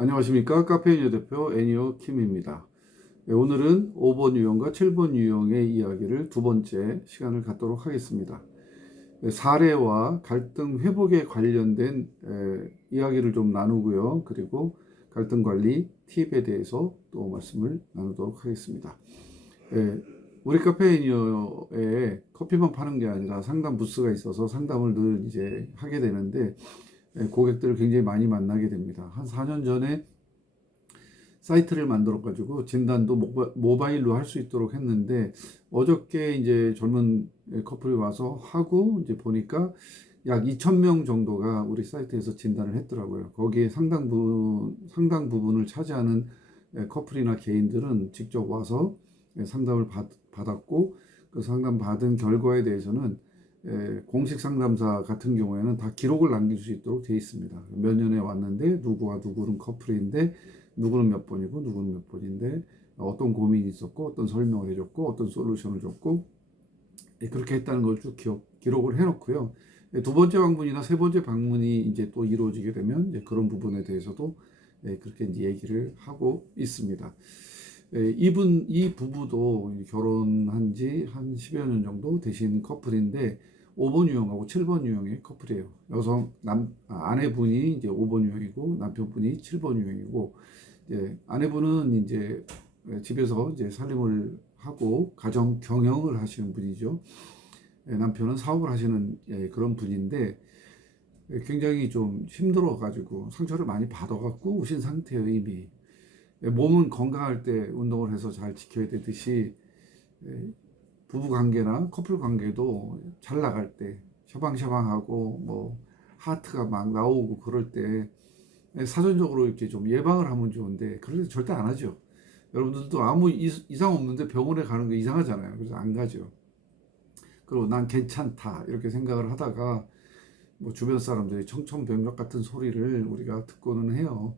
안녕하십니까. 카페인유 대표 애니어 킴입니다. 오늘은 5번 유형과 7번 유형의 이야기를 두 번째 시간을 갖도록 하겠습니다. 사례와 갈등 회복에 관련된 이야기를 좀 나누고요. 그리고 갈등 관리 팁에 대해서 또 말씀을 나누도록 하겠습니다. 우리 카페인유에 커피만 파는 게 아니라 상담 부스가 있어서 상담을 늘 이제 하게 되는데 고객들을 굉장히 많이 만나게 됩니다. 한 4년 전에 사이트를 만들어 가지고 진단도 모바일로 할 수 있도록 했는데 어저께 이제 젊은 커플이 와서 하고 이제 보니까 약 2,000명 정도가 우리 사이트에서 진단을 했더라고요. 거기에 상당 부분을 차지하는 커플이나 개인들은 직접 와서 상담을 받았고 그 상담 받은 결과에 대해서는 공식 상담사 같은 경우에는 다 기록을 남길 수 있도록 되어 있습니다. 몇 년에 왔는데 누구와 누구는 커플인데 누구는 몇 번이고 누구는 몇 번인데 어떤 고민이 있었고 어떤 설명을 해줬고 어떤 솔루션을 줬고 그렇게 했다는 걸 쭉 기록을 해놓고요. 두 번째 방문이나 세 번째 방문이 이제 또 이루어지게 되면 이제 그런 부분에 대해서도 그렇게 이제 얘기를 하고 있습니다. 이 부부도 결혼한 지 한 10여 년 정도 되신 커플인데 5번 유형하고 7번 유형의 커플이에요. 아내분이 이제 5번 유형이고 남편분이 7번 유형이고 아내분은 이제 집에서 이제 살림을 하고 가정 경영을 하시는 분이죠. 남편은 사업을 하시는 그런 분인데 굉장히 좀 힘들어 가지고 상처를 많이 받아 갖고 오신 상태예요, 이미. 몸은 건강할 때 운동을 해서 잘 지켜야 되듯이 부부 관계나 커플 관계도 잘 나갈 때 샤방샤방하고 뭐 하트가 막 나오고 그럴 때 사전적으로 이렇게 좀 예방을 하면 좋은데 그럴 때 절대 안 하죠. 여러분들도 아무 이상 없는데 병원에 가는 거 이상하잖아요. 그래서 안 가죠. 그리고 난 괜찮다 이렇게 생각을 하다가 뭐 주변 사람들이 청천벽력 같은 소리를 우리가 듣고는 해요.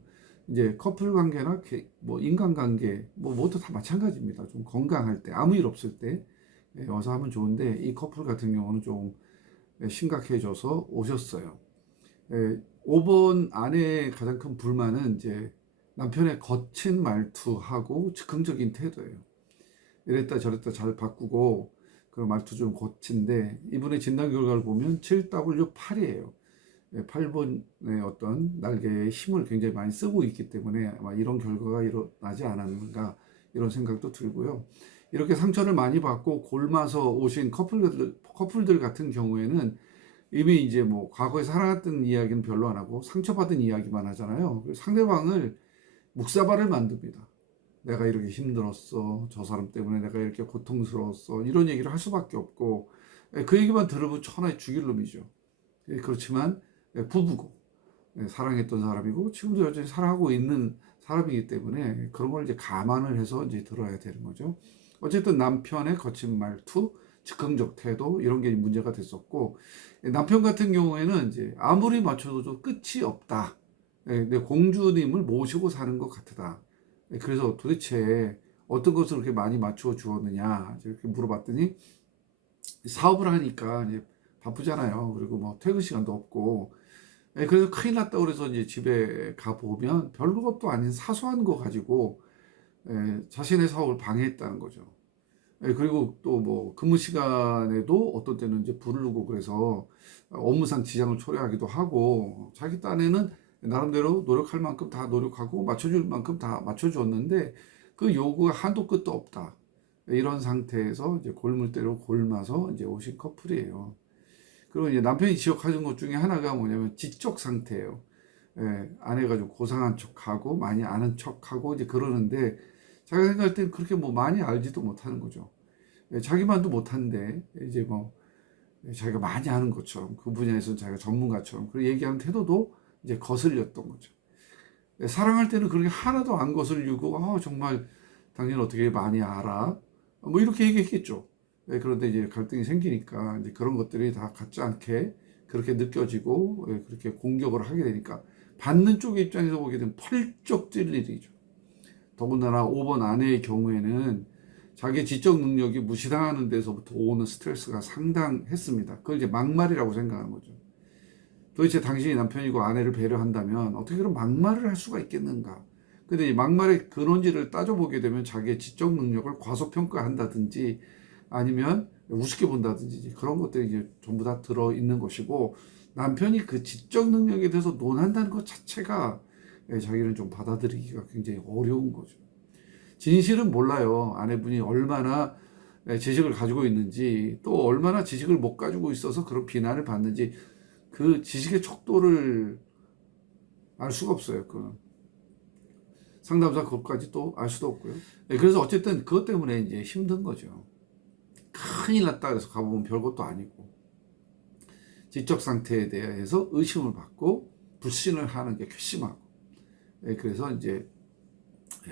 이제 커플 관계나 뭐 인간관계 뭐 모두 다 마찬가지입니다. 좀 건강할 때 아무 일 없을 때 와서 하면 좋은데 이 커플 같은 경우는 좀 심각해져서 오셨어요. 5번 아내의 가장 큰 불만은 이제 남편의 거친 말투하고 즉흥적인 태도예요. 이랬다 저랬다 잘 바꾸고 그 말투 좀 거친데 이분의 진단 결과를 보면 7W8이에요. 8번의 어떤 날개의 힘을 굉장히 많이 쓰고 있기 때문에 아마 이런 결과가 일어나지 않았는가 이런 생각도 들고요. 이렇게 상처를 많이 받고 골마서 오신 커플들 같은 경우에는 이미 이제 뭐 과거에 살아왔던 이야기는 별로 안 하고 상처받은 이야기만 하잖아요. 상대방을 묵사발을 만듭니다. 내가 이렇게 힘들었어. 저 사람 때문에 내가 이렇게 고통스러웠어. 이런 얘기를 할 수밖에 없고 그 얘기만 들으면 천하에 죽일 놈이죠. 그렇지만 부부고 사랑했던 사람이고 지금도 여전히 사랑하고 있는 사람이기 때문에 그런 걸 이제 감안을 해서 이제 들어야 되는 거죠. 어쨌든 남편의 거친 말투, 즉흥적 태도 이런 게 문제가 됐었고 남편 같은 경우에는 이제 아무리 맞춰도 좀 끝이 없다. 내 공주님을 모시고 사는 것 같다. 그래서 도대체 어떤 것을 그렇게 많이 맞춰 주었느냐 이렇게 물어봤더니 사업을 하니까 이제 바쁘잖아요. 그리고 뭐 퇴근 시간도 없고 그래서 큰일 났다고 그래서 이제 집에 가 보면 별것도 아닌 사소한 거 가지고 자신의 사업을 방해했다는 거죠. 그리고 또 뭐 근무 시간에도 어떤 때는 이제 부르고 그래서 업무상 지장을 초래하기도 하고 자기 딴에는 나름대로 노력할 만큼 다 노력하고 맞춰줄 만큼 다 맞춰줬는데 그 요구가 한도 끝도 없다. 이런 상태에서 이제 골물대로 골마서 이제 오신 커플이에요. 그리고 이제 남편이 지적하는 것 중에 하나가 뭐냐면 지적 상태예요. 아내가 좀 고상한 척하고 많이 아는 척하고 이제 그러는데 자기가 생각할 때는 그렇게 뭐 많이 알지도 못하는 거죠. 자기만도 못하는데 이제 뭐 자기가 많이 아는 것처럼 그 분야에서 자기가 전문가처럼 그 얘기하는 태도도 이제 거슬렸던 거죠. 사랑할 때는 그렇게 하나도 안 거슬리고 정말 당신 어떻게 많이 알아? 뭐 이렇게 얘기했겠죠. 그런데 이제 갈등이 생기니까 이제 그런 것들이 다 같지 않게 그렇게 느껴지고 그렇게 공격을 하게 되니까 받는 쪽의 입장에서 보게 되면 펄쩍 뛸 일이죠. 더군다나 5번 아내의 경우에는 자기 지적 능력이 무시당하는 데서부터 오는 스트레스가 상당했습니다. 그걸 이제 막말이라고 생각하는 거죠. 도대체 당신이 남편이고 아내를 배려한다면 어떻게 그런 막말을 할 수가 있겠는가? 근데 이 막말의 근원지를 따져보게 되면 자기의 지적 능력을 과소평가한다든지 아니면 우습게 본다든지 그런 것들이 이제 전부 다 들어있는 것이고, 남편이 그 지적 능력에 대해서 논한다는 것 자체가 자기는 좀 받아들이기가 굉장히 어려운 거죠. 진실은 몰라요. 아내분이 얼마나 지식을 가지고 있는지, 또 얼마나 지식을 못 가지고 있어서 그런 비난을 받는지 그 지식의 척도를 알 수가 없어요. 그 상담사 그것까지 또 알 수도 없고요. 그래서 어쨌든 그것 때문에 이제 힘든 거죠. 큰일 났다 그래서 가보면 별것도 아니고, 지적 상태에 대해서 의심을 받고 불신을 하는 게 괘씸하고, 그래서 이제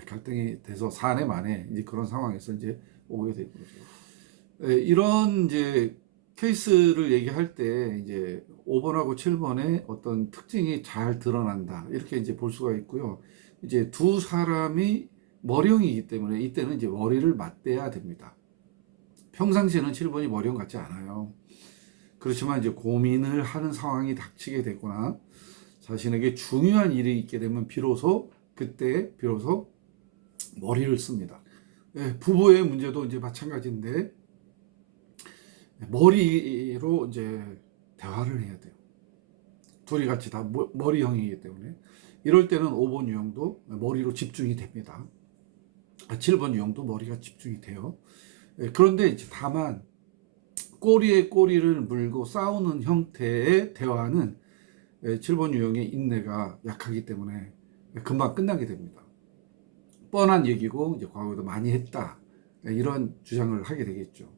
갈등이 돼서 사내 만에 이제 그런 상황에서 이제 오게 된 거죠. 이런 이제 케이스를 얘기할 때 이제 5번하고 7번의 어떤 특징이 잘 드러난다, 이렇게 이제 볼 수가 있고요. 이제 두 사람이 머리형이기 때문에 이때는 이제 머리를 맞대야 됩니다. 평상시에는 7번이 머리형 같지 않아요. 그렇지만 이제 고민을 하는 상황이 닥치게 되거나 자신에게 중요한 일이 있게 되면 그때 비로소 머리를 씁니다. 부부의 문제도 이제 마찬가지인데, 머리로 이제 대화를 해야 돼요. 둘이 같이 다 머리형이기 때문에 이럴 때는 5번 유형도 머리로 집중이 됩니다. 7번 유형도 머리가 집중이 돼요. 그런데 이제 다만 꼬리에 꼬리를 물고 싸우는 형태의 대화는 7번 유형의 인내가 약하기 때문에 금방 끝나게 됩니다. 뻔한 얘기고 이제 과거에도 많이 했다, 이런 주장을 하게 되겠죠.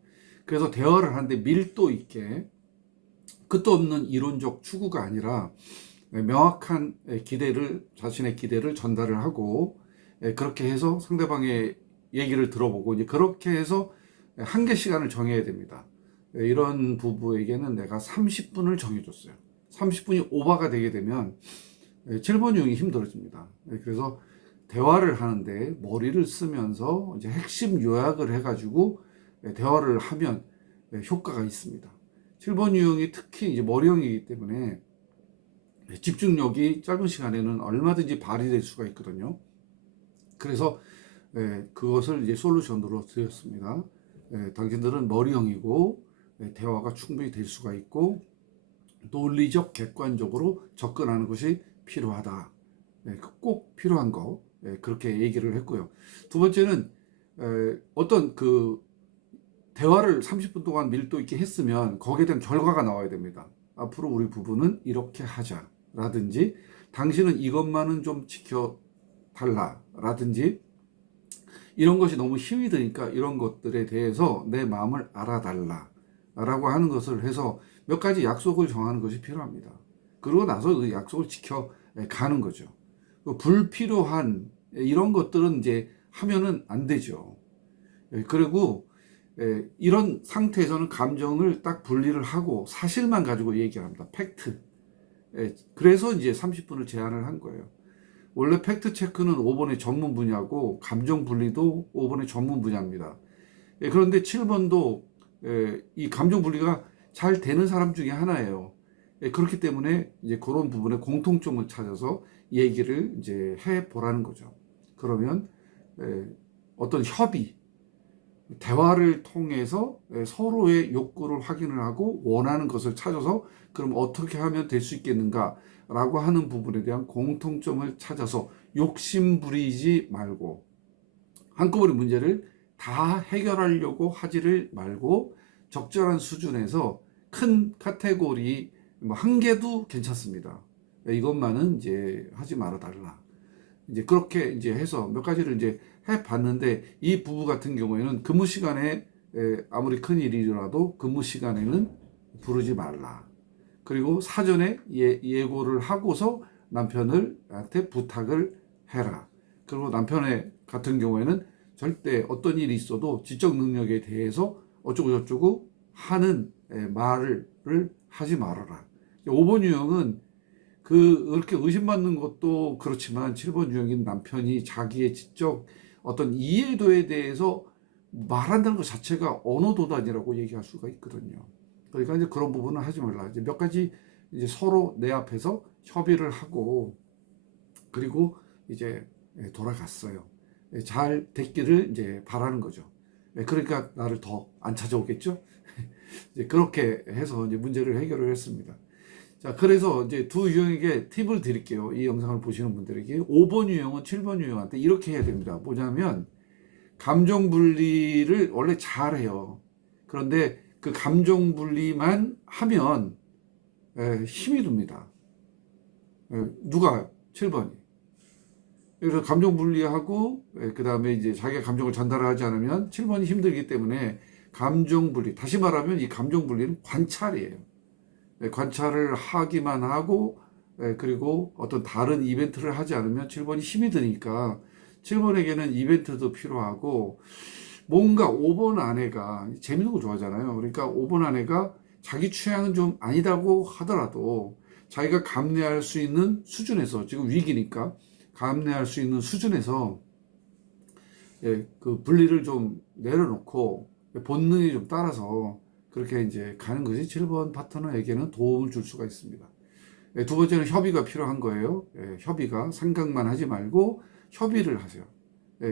그래서 대화를 하는데 밀도 있게 끝도 없는 이론적 추구가 아니라 명확한 자신의 기대를 전달을 하고, 그렇게 해서 상대방의 얘기를 들어보고 이제 그렇게 해서 한계 시간을 정해야 됩니다. 이런 부부에게는 내가 30분을 정해줬어요. 30분이 오버가 되게 되면 7번 유형이 힘들어집니다. 그래서 대화를 하는데 머리를 쓰면서 이제 핵심 요약을 해가지고 대화를 하면 효과가 있습니다. 7번 유형이 특히 이제 머리형이기 때문에 집중력이 짧은 시간에는 얼마든지 발휘될 수가 있거든요. 그래서 그것을 이제 솔루션으로 드렸습니다. 당신들은 머리형이고 대화가 충분히 될 수가 있고 논리적 객관적으로 접근하는 것이 필요하다. 꼭 필요한 거, 그렇게 얘기를 했고요. 두 번째는 어떤 그 대화를 30분 동안 밀도 있게 했으면 거기에 대한 결과가 나와야 됩니다. 앞으로 우리 부부는 이렇게 하자 라든지, 당신은 이것만은 좀 지켜달라 라든지, 이런 것이 너무 힘이 드니까 이런 것들에 대해서 내 마음을 알아달라 라고 하는 것을 해서 몇 가지 약속을 정하는 것이 필요합니다. 그러고 나서 그 약속을 지켜가는 거죠. 불필요한 이런 것들은 이제 하면은 안 되죠. 그리고 이런 상태에서는 감정을 딱 분리를 하고 사실만 가지고 얘기를 합니다. 팩트. 그래서 이제 30분을 제한을 한 거예요. 원래 팩트 체크는 5번의 전문 분야고 감정 분리도 5번의 전문 분야입니다. 그런데 7번도 이 감정 분리가 잘 되는 사람 중에 하나예요. 그렇기 때문에 이제 그런 부분에 공통점을 찾아서 얘기를 이제 해 보라는 거죠. 그러면 어떤 협의, 대화를 통해서 서로의 욕구를 확인을 하고 원하는 것을 찾아서 그럼 어떻게 하면 될 수 있겠는가 라고 하는 부분에 대한 공통점을 찾아서 욕심 부리지 말고 한꺼번에 문제를 다 해결하려고 하지를 말고 적절한 수준에서 큰 카테고리 한 개도 괜찮습니다. 이것만은 이제 하지 말아 달라. 이제 그렇게 이제 해서 몇 가지를 이제 해 봤는데, 이 부부 같은 경우에는 근무 시간에 아무리 큰 일이라도 근무 시간에는 부르지 말라. 그리고 사전에 예고를 하고서 남편한테 부탁을 해라. 그리고 남편의 같은 경우에는 절대 어떤 일이 있어도 지적 능력에 대해서 어쩌고 저쩌고 하는 말을 하지 말아라. 5번 유형은 그렇게 의심받는 것도 그렇지만 7번 유형인 남편이 자기의 지적 어떤 이해도에 대해서 말한다는 것 자체가 언어 도단이라고 얘기할 수가 있거든요. 그러니까 이제 그런 부분은 하지 말라. 이제 몇 가지 이제 서로 내 앞에서 협의를 하고 그리고 이제 돌아갔어요. 잘 됐기를 이제 바라는 거죠. 그러니까 나를 더 안 찾아오겠죠? 이제 그렇게 해서 이제 문제를 해결을 했습니다. 자, 그래서 이제 두 유형에게 팁을 드릴게요. 이 영상을 보시는 분들에게 5번 유형은 7번 유형한테 이렇게 해야 됩니다. 뭐냐면 감정 분리를 원래 잘해요. 그런데 그 감정 분리만 하면 힘이 듭니다. 누가 7번이. 그래서 감정 분리하고 그 다음에 이제 자기가 감정을 전달하지 않으면 7번이 힘들기 때문에 감정 분리, 다시 말하면 이 감정 분리는 관찰이에요. 관찰을 하기만 하고 그리고 어떤 다른 이벤트를 하지 않으면 7번이 힘이 드니까 7번에게는 이벤트도 필요하고 뭔가 5번 아내가 재밌는 거 좋아하잖아요. 그러니까 5번 아내가 자기 취향은 좀 아니다고 하더라도 자기가 감내할 수 있는 수준에서 지금 위기니까 감내할 수 있는 수준에서 그 분리를 좀 내려놓고 본능이 좀 따라서 그렇게 이제 가는 것이 7번 파트너에게는 도움을 줄 수가 있습니다. 두 번째는 협의가 필요한 거예요. 협의가 생각만 하지 말고 협의를 하세요.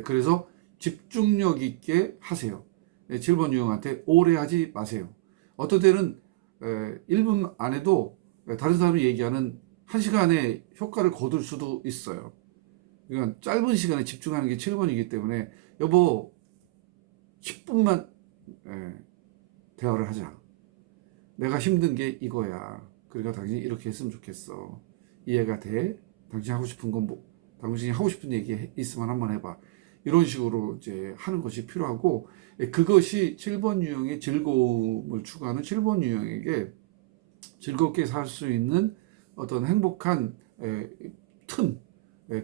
그래서 집중력 있게 하세요. 7번 유형한테 오래 하지 마세요. 어떤 때는 1분 안에도 다른 사람이 얘기하는 1시간의 효과를 거둘 수도 있어요. 그러니까 짧은 시간에 집중하는 게 7번이기 때문에 여보 10분만 대화를 하자. 내가 힘든 게 이거야. 그러니까 당신이 이렇게 했으면 좋겠어. 이해가 돼? 당신이 하고 싶은 건 뭐, 당신이 하고 싶은 얘기 있으면 한번 해봐. 이런 식으로 이제 하는 것이 필요하고 그것이 7번 유형의 즐거움을 추구하는 7번 유형에게 즐겁게 살 수 있는 어떤 행복한 틈,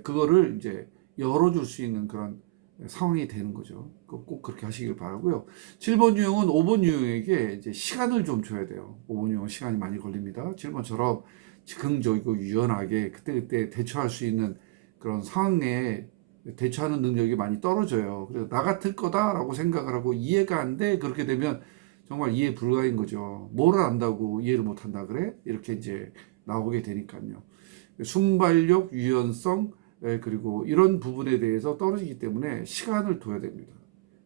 그거를 이제 열어줄 수 있는 그런 상황이 되는 거죠. 꼭 그렇게 하시길 바라고요. 7번 유형은 5번 유형에게 이제 시간을 좀 줘야 돼요. 5번 유형은 시간이 많이 걸립니다. 7번처럼 즉흥적이고 유연하게 그때그때 대처할 수 있는 그런 상황에 대처하는 능력이 많이 떨어져요. 그래서 나 같을 거다라고 생각을 하고 이해가 안 돼. 그렇게 되면 정말 이해 불가인 거죠. 뭐를 안다고 이해를 못 한다 그래? 이렇게 이제 나오게 되니까요. 순발력, 유연성, 그리고 이런 부분에 대해서 떨어지기 때문에 시간을 둬야 됩니다.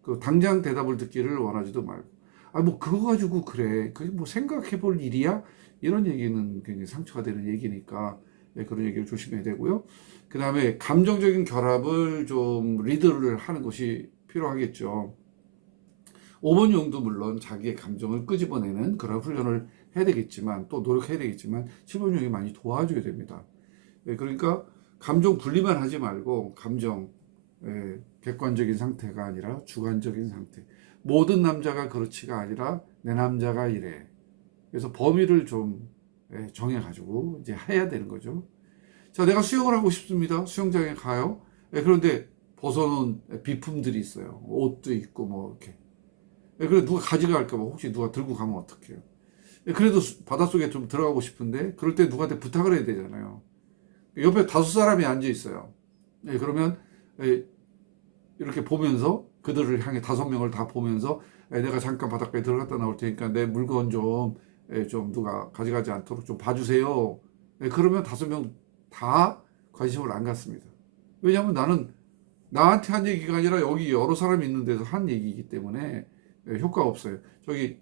그 당장 대답을 듣기를 원하지도 말고, 아, 뭐 그거 가지고 그래. 그게 뭐 생각해 볼 일이야? 이런 얘기는 굉장히 상처가 되는 얘기니까 그런 얘기를 조심해야 되고요. 그 다음에 감정적인 결합을 좀 리드를 하는 것이 필요하겠죠. 5번 용도 물론 자기의 감정을 끄집어내는 그런 훈련을 해야 되겠지만 또 노력해야 되겠지만 7번 용이 많이 도와줘야 됩니다. 그러니까 감정 분리만 하지 말고 감정 객관적인 상태가 아니라 주관적인 상태. 모든 남자가 그렇지가 아니라 내 남자가 이래. 그래서 범위를 좀 정해가지고 이제 해야 되는 거죠. 자, 내가 수영을 하고 싶습니다. 수영장에 가요. 그런데 벗어놓은 비품들이 있어요. 옷도 있고 뭐 이렇게. 그래 누가 가져갈까 봐 혹시 누가 들고 가면 어떡해요. 그래도 바닷속에 좀 들어가고 싶은데 그럴 때 누구한테 부탁을 해야 되잖아요. 옆에 5사람이 앉아 있어요. 그러면 이렇게 보면서 그들을 향해 5명을 다 보면서 내가 잠깐 바닷가에 들어갔다 나올 테니까 내 물건 좀 누가 가져가지 않도록 좀 봐주세요. 그러면 5명 다 관심을 안 갖습니다. 왜냐하면 나는 나한테 한 얘기가 아니라 여기 여러 사람이 있는 데서 한 얘기이기 때문에 효과가 없어요. 저기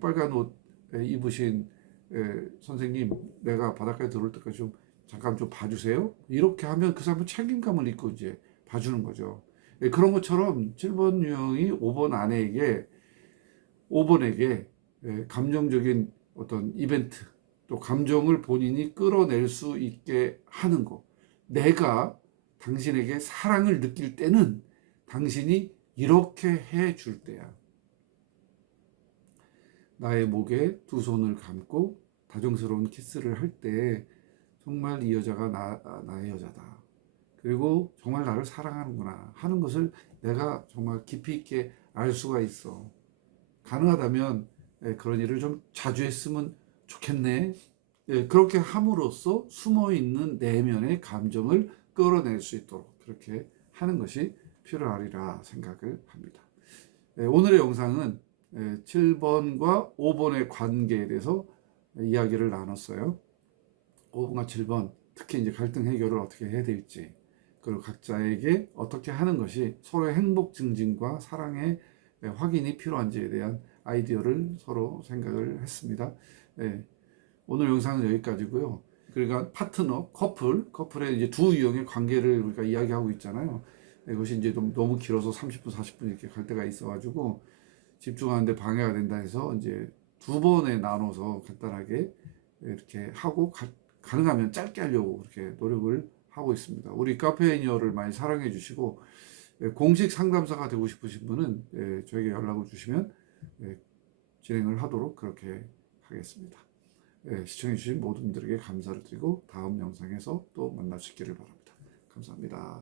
빨간 옷 입으신 선생님, 내가 바닷가에 들어올 때까지 좀 잠깐 좀 봐주세요. 이렇게 하면 그 사람은 책임감을 잊고 이제 봐주는 거죠. 그런 것처럼 7번 유형이 5번 아내에게 5번에게 감정적인 어떤 이벤트 또 감정을 본인이 끌어낼 수 있게 하는 거. 내가 당신에게 사랑을 느낄 때는 당신이 이렇게 해줄 때야. 나의 목에 2손을 감고 다정스러운 키스를 할 때 정말 이 여자가 나의 여자다. 그리고 정말 나를 사랑하는구나 하는 것을 내가 정말 깊이 있게 알 수가 있어. 가능하다면 그런 일을 좀 자주 했으면 좋겠네. 그렇게 함으로써 숨어있는 내면의 감정을 끌어낼 수 있도록 그렇게 하는 것이 필요하리라 생각을 합니다. 오늘의 영상은 7번과 5번의 관계에 대해서 이야기를 나눴어요. 5번과 7번, 특히 이제 갈등 해결을 어떻게 해야 될지, 그리고 각자에게 어떻게 하는 것이 서로의 행복 증진과 사랑의 확인이 필요한지에 대한 아이디어를 서로 생각을 했습니다. 네, 오늘 영상은 여기까지고요. 그러니까 파트너, 커플의 이제 두 유형의 관계를 우리가 이야기하고 있잖아요. 이것이 이제 너무 길어서 30분, 40분 이렇게 갈 때가 있어가지고 집중하는데 방해가 된다 해서 이제 두 번에 나눠서 간단하게 이렇게 하고 가능하면 짧게 하려고 그렇게 노력을 하고 있습니다. 우리 카페이니어를 많이 사랑해 주시고 공식 상담사가 되고 싶으신 분은 저에게 연락을 주시면 진행을 하도록 그렇게 하겠습니다. 시청해 주신 모든 분들에게 감사를 드리고 다음 영상에서 또 만날 수 있기를 바랍니다. 감사합니다.